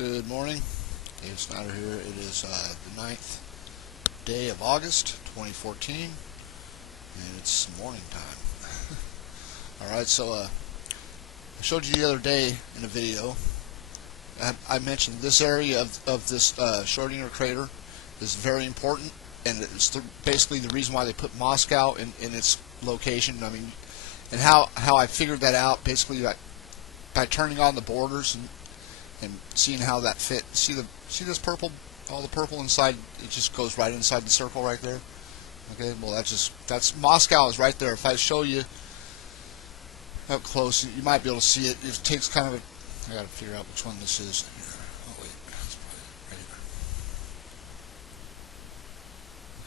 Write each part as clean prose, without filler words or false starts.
Good morning, Dave Snyder here. It is the 9th day of August 2014 and it's morning time. Alright, so I showed you the other day in a video. I mentioned this area of this Schrodinger crater is very important, and it's basically the reason why they put Moscow in its location. I mean, and how I figured that out basically by turning on the borders and seeing how that fit. See this purple, all the purple inside, it just goes right inside the circle right there. Okay, well that's Moscow is right there. If I show you up close, you might be able to see it. It takes kind of I gotta figure out which one this is. Oh wait, that's probably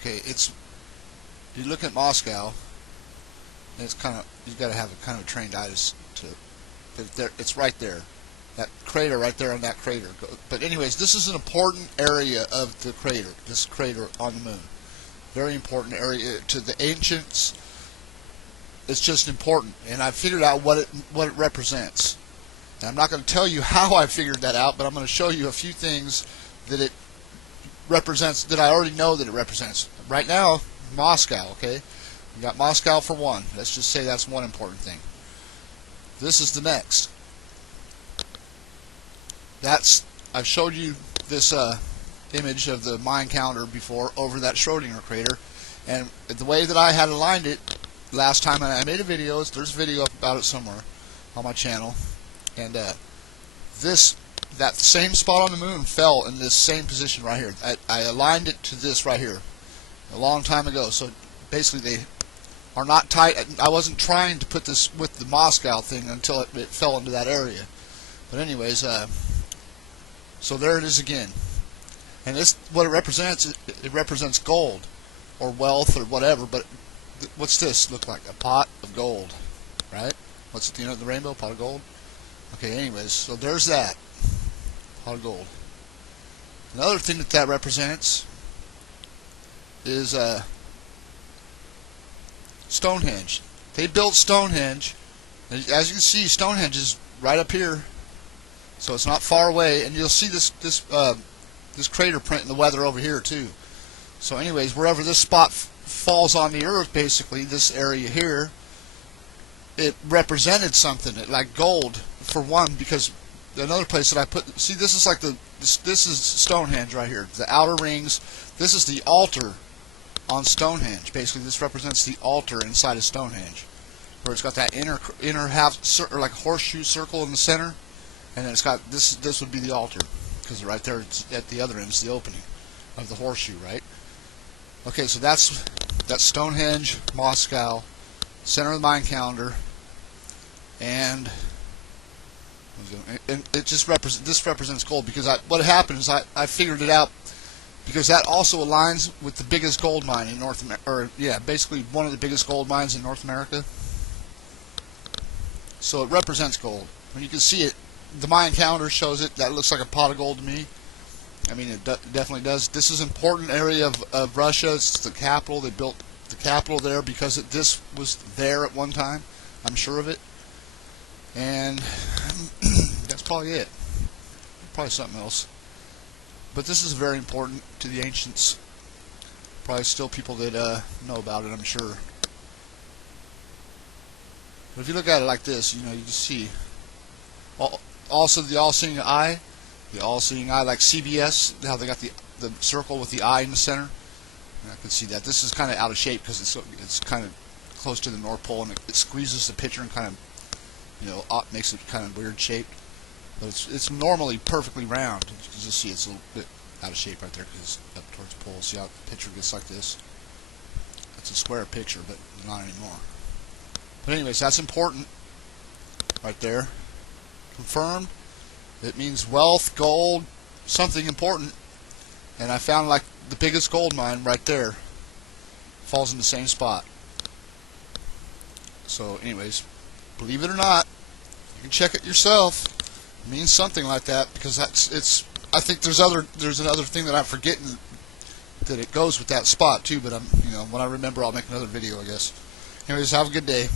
right here. Okay, you look at Moscow, and it's kind of, you gotta have a kind of a trained eye but it's right there. That crater right there on that crater. But anyways, this is an important area of the crater, this crater on the moon. Very important area to the ancients. It's just important, and I figured out what it represents. And I'm not going to tell you how I figured that out, but I'm going to show you a few things that it represents, that I already know that it represents. Right now, Moscow, okay? You got Moscow for one. Let's just say that's one important thing. This is the next. I've showed you this image of the Mayan calendar before over that Schrodinger crater, and the way that I had aligned it last time, and I made a video, there's a video up about it somewhere on my channel, and that same spot on the moon fell in this same position right here. I aligned it to this right here a long time ago, so basically they are not tight. I wasn't trying to put this with the Moscow thing until it fell into that area. But anyways, so there it is again. And this, what it represents, it represents gold or wealth or whatever. But what's this look like? A pot of gold, right? What's at the end of the rainbow? Pot of gold? Okay, anyways, so there's that. Pot of gold. Another thing that represents is Stonehenge. They built Stonehenge. And as you can see, Stonehenge is right up here. So it's not far away, and you'll see this crater print in the weather over here too. So anyways, wherever this spot falls on the earth, basically this area here, it represented something, like gold for one, because another place that I put, see, this is like this is Stonehenge right here, the outer rings. This is the altar on Stonehenge. Basically this represents the altar inside of Stonehenge, where it's got that inner half, or like horseshoe circle in the center. And then it's got this would be the altar, because right there it's at the other end is the opening of the horseshoe, right? Okay, so that's Stonehenge, Moscow, center of the Mayan calendar, and it just this represents gold, because what happened is I figured it out, because that also aligns with the biggest gold mine in North America, or yeah, basically one of the biggest gold mines in North America. So it represents gold. When you can see it. The Mayan calendar shows it. That looks like a pot of gold to me. I mean, it definitely does. This is an important area of Russia. It's the capital. They built the capital there because this was there at one time. I'm sure of it. And that's probably it. Probably something else. But this is very important to the ancients. Probably still people that know about it, I'm sure. But if you look at it like this, you can see. Also, the all-seeing eye, like CBS, how they got the circle with the eye in the center. And I can see that this is kind of out of shape because it's kind of close to the North Pole, and it squeezes the picture and kind of makes it kind of weird shaped. But it's normally perfectly round. You can just see it's a little bit out of shape right there because it's up towards the pole. See how the picture gets like this? It's a square picture, but not anymore. But anyways, that's important right there. Confirmed. It means wealth, gold, something important. And I found like the biggest gold mine right there falls in the same spot. So anyways, believe it or not, you can check it yourself. It means something like that, because I think there's another thing that I'm forgetting that it goes with that spot too, but when I remember I'll make another video, I guess. Anyways, have a good day.